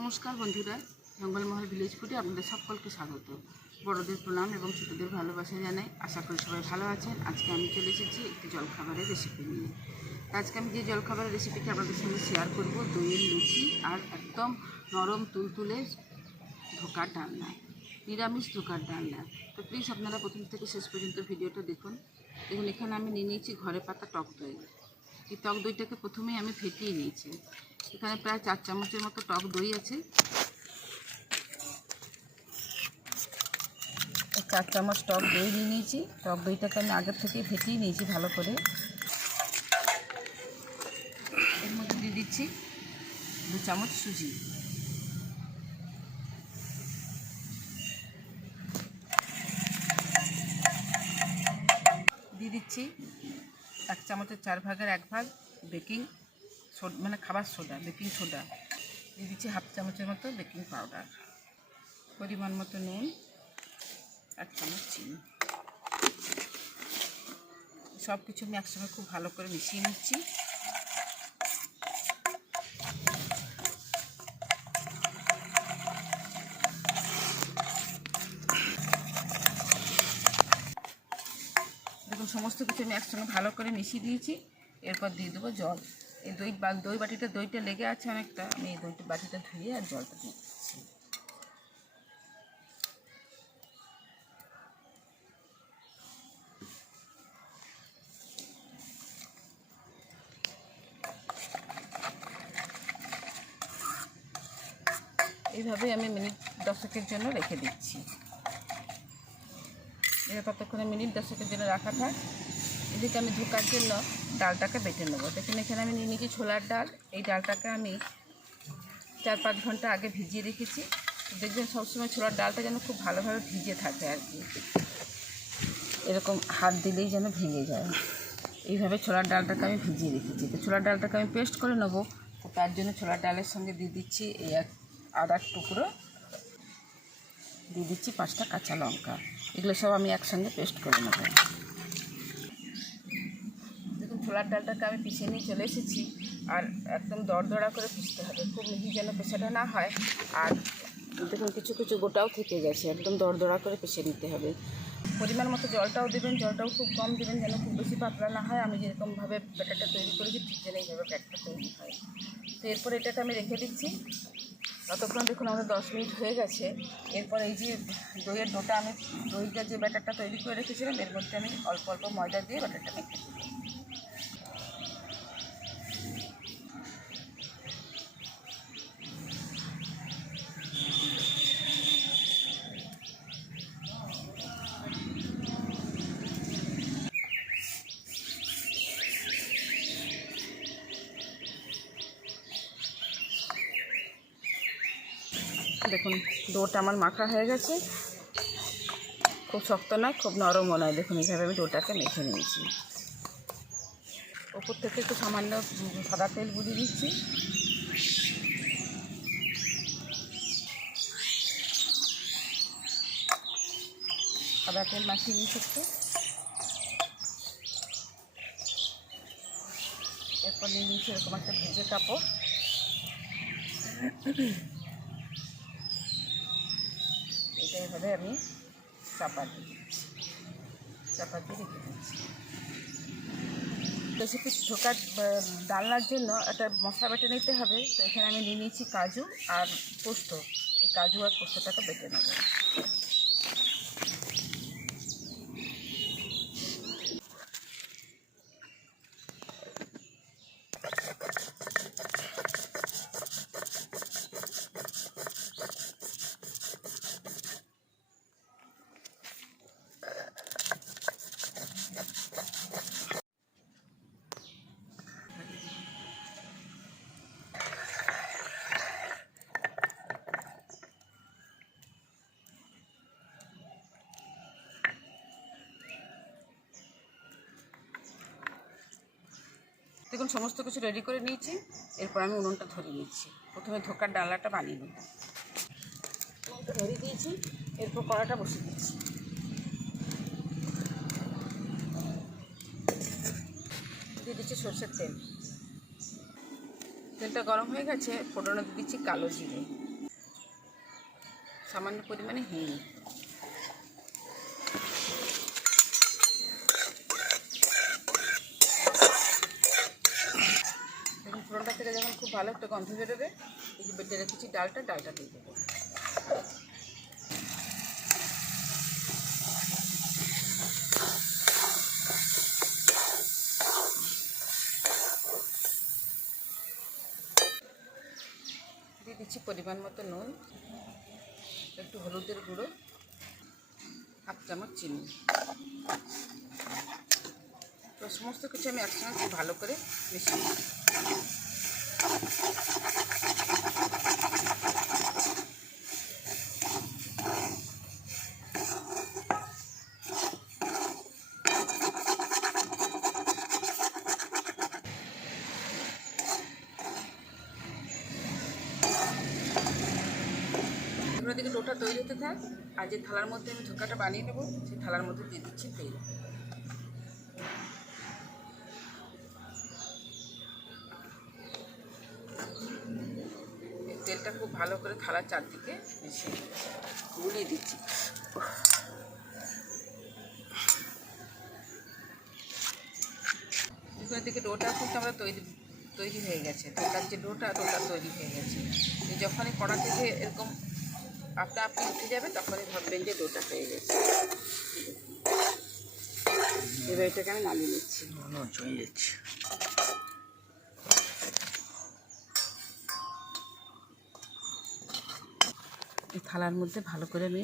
নমস্কার বন্ধুরা, জঙ্গলমহল ভিলেজ ফুডে আপনাদের সকলকে স্বাগত। বড়দের প্রণাম এবং ছোটদের ভালোবাসা জানাই। আশা করি সবাই ভালো আছেন। আজকে আমি চলে এসেছি একটি জলখাবারের রেসিপি নিয়ে। আজকে আমি যে জলখাবারের রেসিপিটা আপনাদের সঙ্গে শেয়ার করব, দইয়ের লুচি আর একদম নরম তুলতুলে ধোকার ডালনা, নিরামিষ ধোকার ডালনা। তো প্লিজ আপনারা প্রথম থেকে শেষ পর্যন্ত ভিডিওটা দেখুন। এখানে আমি নিয়ে নিয়েছি ঘরে পাতা টক দই। এই টক দইটাকে প্রথমেই আমি ফেটিয়ে নিয়েছি। এখানে প্রায় 4 চামচের মতো টক দই আছে। 4 চামচ টক দই নিয়ে নিয়েছি। টক দইটাকে আমি আগের থেকে ফেটিয়ে নিয়েছি ভালো করে। এর মধ্যে দিয়ে দিচ্ছি 2 চামচ সুজি, দিয়ে দিচ্ছি 1 চামচের 4 ভাগের 1 ভাগ বেকিং সোডা, মানে খাবার সোডা, বেকিং সোডা। দিয়ে দিচ্ছি 1/2 চামচের মতো বেকিং পাউডার, পরিমাণ মতো নুন, 1 চামচ চিনি। সব কিছু আমি একসঙ্গে খুব ভালো করে মিশিয়ে নিচ্ছি। দেখুন, সমস্ত কিছু আমি একসঙ্গে ভালো করে মিশিয়ে দিয়েছি। এরপর দিয়ে দেবো জল। এই দই বাটিটা দইটা লেগে আছে অনেকটা, আমি এই দইটা বাটিটা ধুয়ে আর জলটা দিয়ে দিচ্ছি। এইভাবে আমি মিনিট 10-এর জন্য রেখে দিচ্ছি। এটা ততক্ষণে মিনিট 10-এর জন্য রাখা থাক। এদিকে আমি ধোকার জন্য ডালটাকে বেটে নেবো। দেখুন, এখানে আমি নিয়ে নিয়েছি ছোলার ডাল। এই ডালটাকে আমি 4-5 ঘন্টা আগে ভিজিয়ে রেখেছি। দেখবেন সবসময় ছোলার ডালটা যেন খুব ভালোভাবে ভিজে থাকে আর কি, এরকম হাত দিলেই যেন ভেঙে যায়। এইভাবে ছোলার ডালটাকে আমি ভিজিয়ে রেখেছি। তো ছোলার ডালটাকে আমি পেস্ট করে নেবো। তো তার জন্য ছোলার ডালের সঙ্গে দিয়ে দিচ্ছি এই আদার টুকরো, দিয়ে দিচ্ছি 5টা কাঁচা লঙ্কা। এগুলো সব আমি একসঙ্গে পেস্ট করে নেব। দেখুন, ছোলার ডালটাকে আমি পিষে নিয়ে চলে এসেছি। আর একদম দরদরা করে পিষতে হবে, খুব মিহি যেন পেশাটা না হয়। আর দেখুন, কিছু কিছু গোটাও থেকে গেছে, একদম দরদরা করে পিষে নিতে হবে। পরিমাণ মতো জলটাও দেবেন, জলটাও খুব কম দেবেন, যেন খুব বেশি পাতলা না হয়। আমি যেরকমভাবে ব্যাটারটা তৈরি করেছি ঠিক যেন এইভাবে ব্যাটারটা তৈরি হয়। তো এরপর এটাকে আমি রেখে দিচ্ছি। ততক্ষণ দেখুন আমাদের 10 মিনিট হয়ে গেছে। এরপর এই যে দইয়ের ডোটা, আমি দইটা যে ব্যাটারটা তৈরি করে রেখেছিলাম এর মধ্যে আমি অল্প অল্প ময়দা দিয়ে ব্যাটারটা মেখে দিই। দেখুন, ডোটা আমার মাখা হয়ে গেছে। খুব শক্ত নয়, খুব নরমও নয়। দেখুন, এইভাবে আমি ডোটাকে মেখে নিয়েছি। ওপর থেকে একটু সামান্য সাদা তেল বুলিয়ে দিচ্ছি। সাদা তেল মাখিয়ে নিচ্ছি একটু। এরপর নিয়ে নিচ্ছি এরকম একটা ভেজে কাপড়। এটা এভাবে আমি চাপা দিয়ে রেখে দিচ্ছি। রেসিপি ধোকার ডালনার জন্য একটা মশলা বেটে নিতে হবে। তো এখানে আমি নিয়ে নিয়েছি কাজু আর পোস্ত। এই কাজু আর পোস্তটাকে বেটে নেব। দেখুন, সমস্ত কিছু রেডি করে নিয়েছি। এরপর আমি উনুনটা ধরিয়ে নিচ্ছি। প্রথমে ধোকার ডালাটা বানিয়ে নেব। উনুনটা ধরিয়ে দিয়েছি। এরপর কড়াটা বসিয়ে দিচ্ছি। দিয়ে দিচ্ছি সরষের তেল। তেলটা গরম হয়ে গেছে। ফোড়নে দিয়ে দিচ্ছি কালো জিরে, সামান্য পরিমাণে হিং। দেখুন ফোড়নটা থেকে যখন খুব ভালো একটা গন্ধ বেরোবে, এই যে বেটে রেখেছি ডালটা দিয়ে দেবো। দিয়ে দিচ্ছি পরিমাণ মতো নুন, একটু হলুদের গুঁড়ো, 1 চামচ চিনি। তো সমস্ত কিছু আমি একসঙ্গে খুব ভালো করে মিশিয়ে দিই। দিকে ডোটা তৈরি হতে থাক, আর যে থালার মধ্যে আমি ধোকাটা বানিয়ে নেবো সেই থালার মধ্যে দিয়ে দিচ্ছি তেল। তেলটা খুব ভালো করে থালার চারদিকে মিশিয়ে গুলিয়ে দিচ্ছি। দুপুরের দিকে ডোটা কিন্তু আমরা তৈরি হয়ে গেছে। ধোকার যে ডোটা তৈরি হয়ে গেছে। যখনই কড়া থেকে এরকম আপনা আপনি উঠে যাবে তখনই ভাববেন যে ডোটা হয়ে গেছে। এবার এটাকে আমি নামিয়ে নিচ্ছি। এই থালার মধ্যে ভালো করে আমি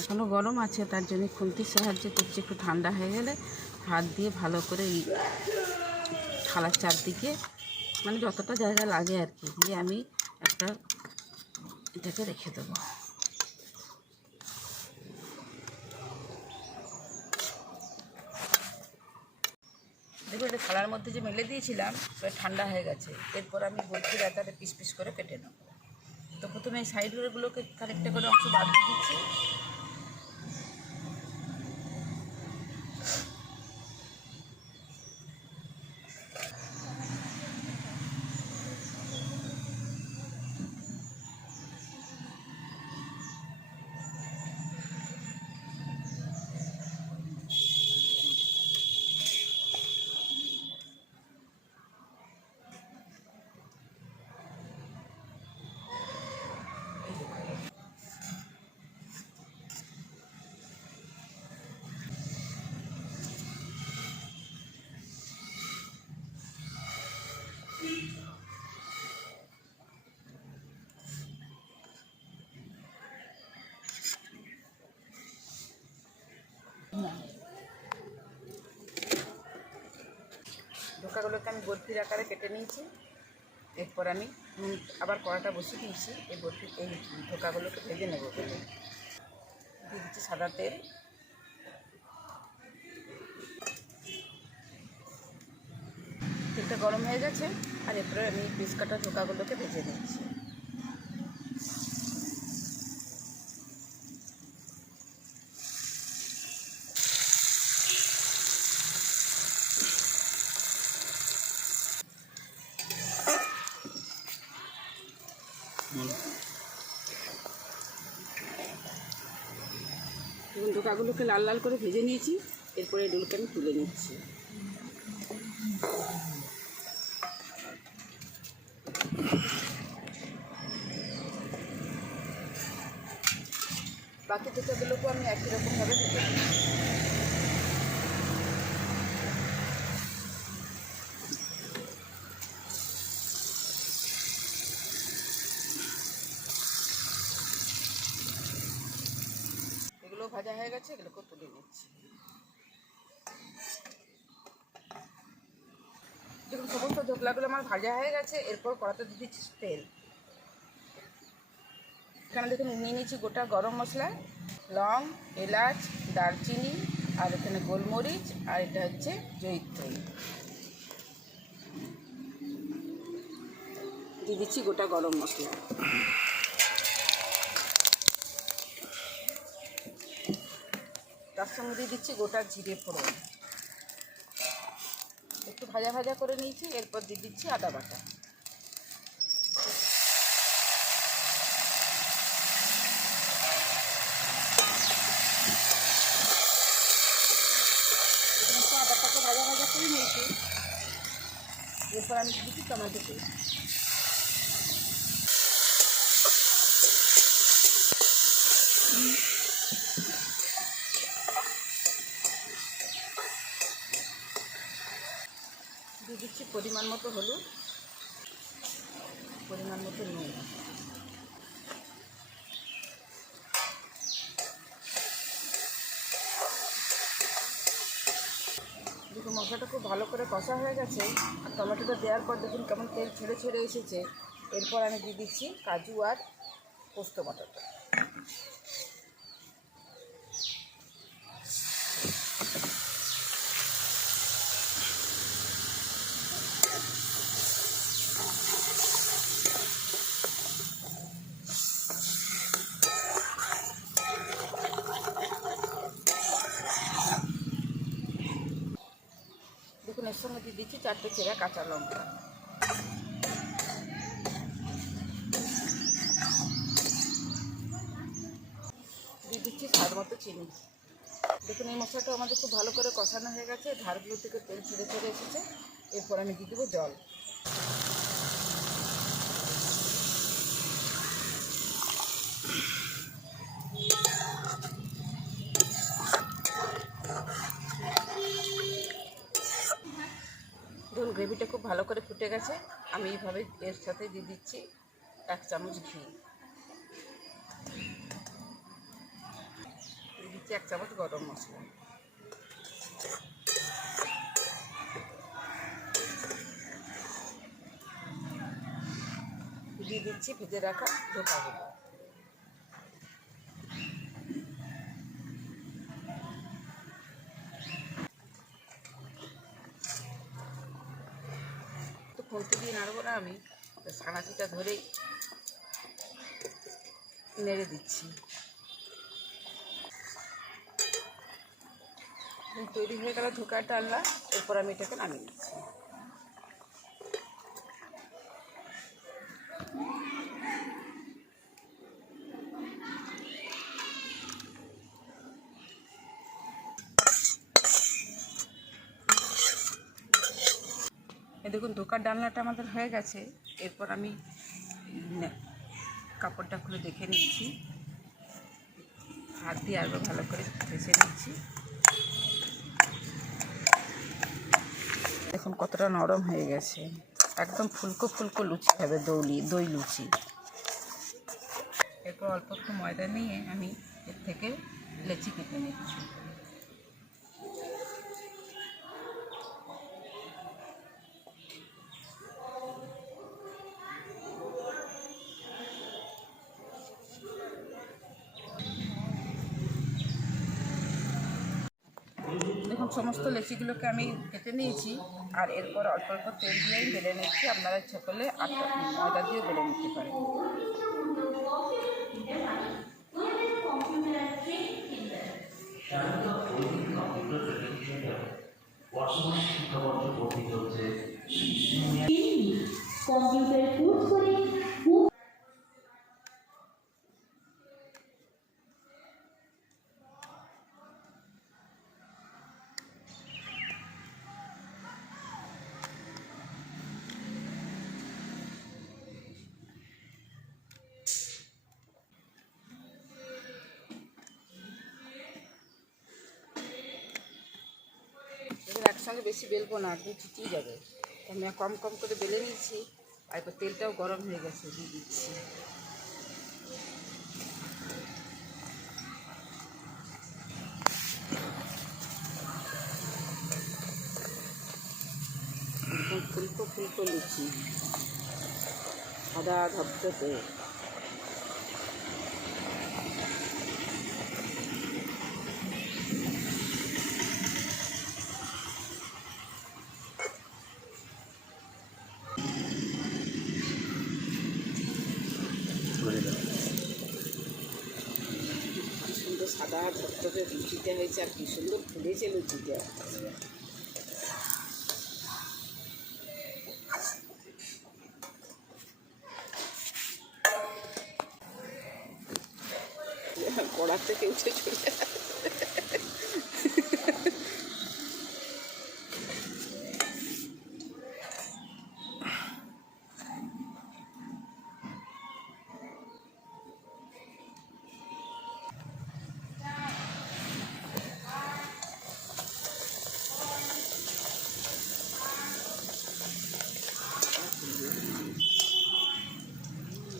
এখনও গরম আছে, তার জন্য খুন্তির সাহায্যে করছি। একটু ঠান্ডা হয়ে গেলে হাত দিয়ে ভালো করে এই থালার চারদিকে মানে যতটা জায়গা লাগে আর কি দিয়ে আমি একটা এটাকে রেখে দেবো। দেখুন এটা থালার মধ্যে যে মেলে দিয়েছিলাম ঠান্ডা হয়ে গেছে। এরপর আমি বরফির আকারে পিস পিস করে কেটে নেব। তো প্রথমে এই সাইডগুলোকে খানিকটা করে অংশ বাদ দিয়ে দিচ্ছি। ধোকাগুলোকে আমি বরফির আকারে কেটে নিয়েছি। এরপর আমি আবার কড়াটা বসিয়ে দিয়েছি। এই ধোকাগুলোকে ভেজে নেব। দিয়ে দিচ্ছি সাদা তেল। তেলটা গরম হয়ে গেছে, আর এরপরে আমি পিস কাটা ধোকাগুলোকে ভেজে নিচ্ছি। এবং ধোকাগুলোকে লাল লাল করে ভেজে নিয়েছি। এরপরে এগুলোকে আমি তুলে নিচ্ছি। বাকি ধোকাগুলোকেও আমি একই রকমভাবে ভেজে নিচ্ছি। এগুলো ভাজা হয়ে গেছে, এগুলোকেও তুলে নিচ্ছি। দেখুন সমস্ত ধোকলাগুলো আমার ভাজা হয়ে গেছে। এরপর কড়াতে দিয়ে দিচ্ছি তেল। এখানে দেখুন নিয়ে নিয়েছি গোটা গরম মশলা, লং, এলাচ, দারচিনি, আর এখানে গোলমরিচ, আর এটা হচ্ছে জয়িত্রী। দিয়ে দিচ্ছি গোটা গরম মশলা। তার সঙ্গে দিয়ে দিচ্ছি গোটা জিরে ফোড়ন, একটু ভাজা ভাজা করে নিয়েছি। এরপর দিয়ে দিচ্ছি আদা বাটা। আদাটাকে ভাজা ভাজা করে নিয়েছি। এরপর আমি দিচ্ছি টমেটো পেস্ট। দিয়ে দিচ্ছি পরিমাণ মতো হলুদ, পরিমাণ মতো নুন। দেখুন মশলাটা খুব ভালো করে কষা হয়ে গেছে, আর টমেটোটা দেওয়ার পর দেখুন কেমন তেল ছেড়ে ছেড়ে এসেছে। এরপর আমি দিয়ে দিচ্ছি কাজু আর পোস্ত বাটাটা। দেখুন এর সঙ্গে দিয়ে দিচ্ছি 4টে চেরা কাঁচা লঙ্কা। দিয়ে দিচ্ছি স্বাদ মতো চিনি। দেখুন এই মশলাটা আমাদের খুব ভালো করে কষানো হয়ে গেছে, ধারগুলো থেকে তেল ছেড়ে ছেড়ে এসেছে। এরপর আমি দিয়ে দেবো জল। ধরুন গ্রেভিটা খুব ভালো করে ফুটে গেছে। আমি এইভাবে এর সাথে দিয়ে দিচ্ছি 1 চামচ ঘি, দিয়ে দিচ্ছি 1 চামচ গরম মশলা, দিয়ে দিচ্ছি ভেজে রাখা ধোকাগুলো। তো খুন্তি দিয়ে নাড়বো না আমি, ছানাচিটা ধরেই নেড়ে দিচ্ছি। তৈরি হয়ে গেল ধোকার ডালনা। এরপর আমি এটাকে নামিয়ে দিচ্ছি। দেখুন ধোকার ডালনাটা আমাদের হয়ে গেছে। এরপর আমি কাপড়টা খুলে দেখে নিচ্ছি, হাত দিয়ে আরও ভালো করে ভেজে নিচ্ছি। দেখুন কতটা নরম হয়ে গেছে, একদম ফুলকো ফুলকো লুচি হবে, দই লুচি। এরপর অল্প একটু ময়দা নিয়ে আমি এর থেকে লেচি কেটে নিচ্ছি। দেখুন সমস্ত লেচিগুলোকে আমি কেটে নিয়েছি, আর এরপর অল্প অল্প তেল দিয়েই বেলে নিচ্ছি। আপনারা ইচ্ছে করলে ময়দা দিয়ে বেলে নিতে পারেন। কম্পিউটার কোর্স করে এবার একসঙ্গে বেশি বেলবো না, একদম চিটিয়ে যাবে। আমি কম কম করে বেলে নিচ্ছি। আর এরপর তেলটাও গরম হয়ে গেছে, দিয়ে দিচ্ছি। ফুলকো ফুলকো লুচি, সাদা ধপধপে। সুন্দর সাদা সাদা ধপধপে লুচিটা হয়েছে, আর কি সুন্দর ফুলেছে লুচিটা। কড়া থেকে উঠে চলে যাচ্ছে।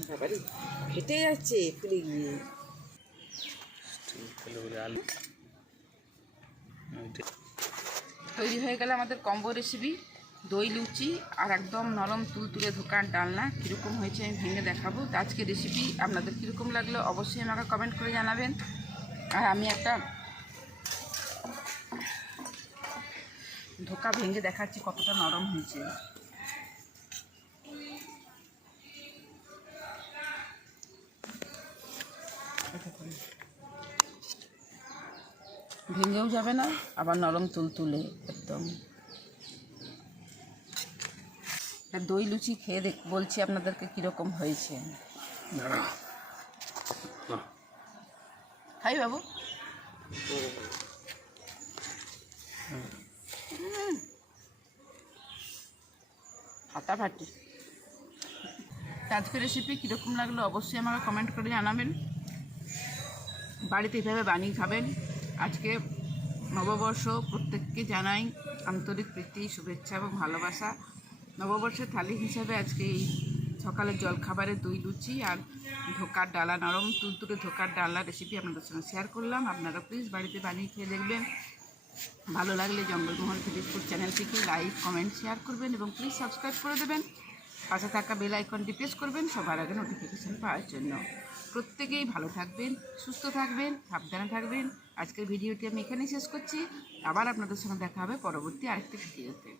বাবারে ফেটে যাচ্ছে ফুলে গিয়ে। তৈরি হয়ে গেল আমাদের কম্বো রেসিপি, দই লুচি আর একদম নরম তুলতুলে ধোকার ডালনা। কীরকম হয়েছে আমি ভেঙে দেখাবো। তো আজকে রেসিপি আপনাদের কীরকম লাগলো অবশ্যই আমাকে কমেন্ট করে জানাবেন। আর আমি একটা ধোকা ভেঙে দেখাচ্ছি কতটা নরম হয়েছে। ভেঙেও যাবে না, আবার নরম তুলতুলে একদম। দই লুচি খেয়ে বলছি আপনাদেরকে কীরকম হয়েছে। খাই বাবু। ফাটাফাটি। আজকের রেসিপি কীরকম লাগলো অবশ্যই আমাকে কমেন্ট করে জানাবেন। বাড়িতে এভাবে বানিয়ে খাবেন। আজকে নববর্ষ, প্রত্যেককে জানাই আন্তরিক প্রীতি, শুভেচ্ছা এবং ভালোবাসা। নববর্ষের থালি হিসাবে আজকে এই সকালের জলখাবারে দই লুচি আর ধোকার ডালা, নরম তুলতুলে ধোকার ডালা রেসিপি আপনাদের সঙ্গে শেয়ার করলাম। আপনারা প্লিজ বাড়িতে বানিয়ে খেয়ে দেখবেন। ভালো লাগলে জঙ্গলমহল ফেসবুক চ্যানেলটিকে লাইক, কমেন্ট, শেয়ার করবেন এবং প্লিজ সাবস্ক্রাইব করে দেবেন। পাশে থাকা বেল আইকনটি প্রেস করবেন সবার আগে নোটিফিকেশান পাওয়ার জন্য। প্রত্যেকেই ভালো থাকবেন, সুস্থ থাকবেন, সাবধানে থাকবেন। আজকের ভিডিওটি আমি এখানেই শেষ করছি। আবার আপনাদের সঙ্গে দেখা হবে পরবর্তী আরেকটি ভিডিওতে।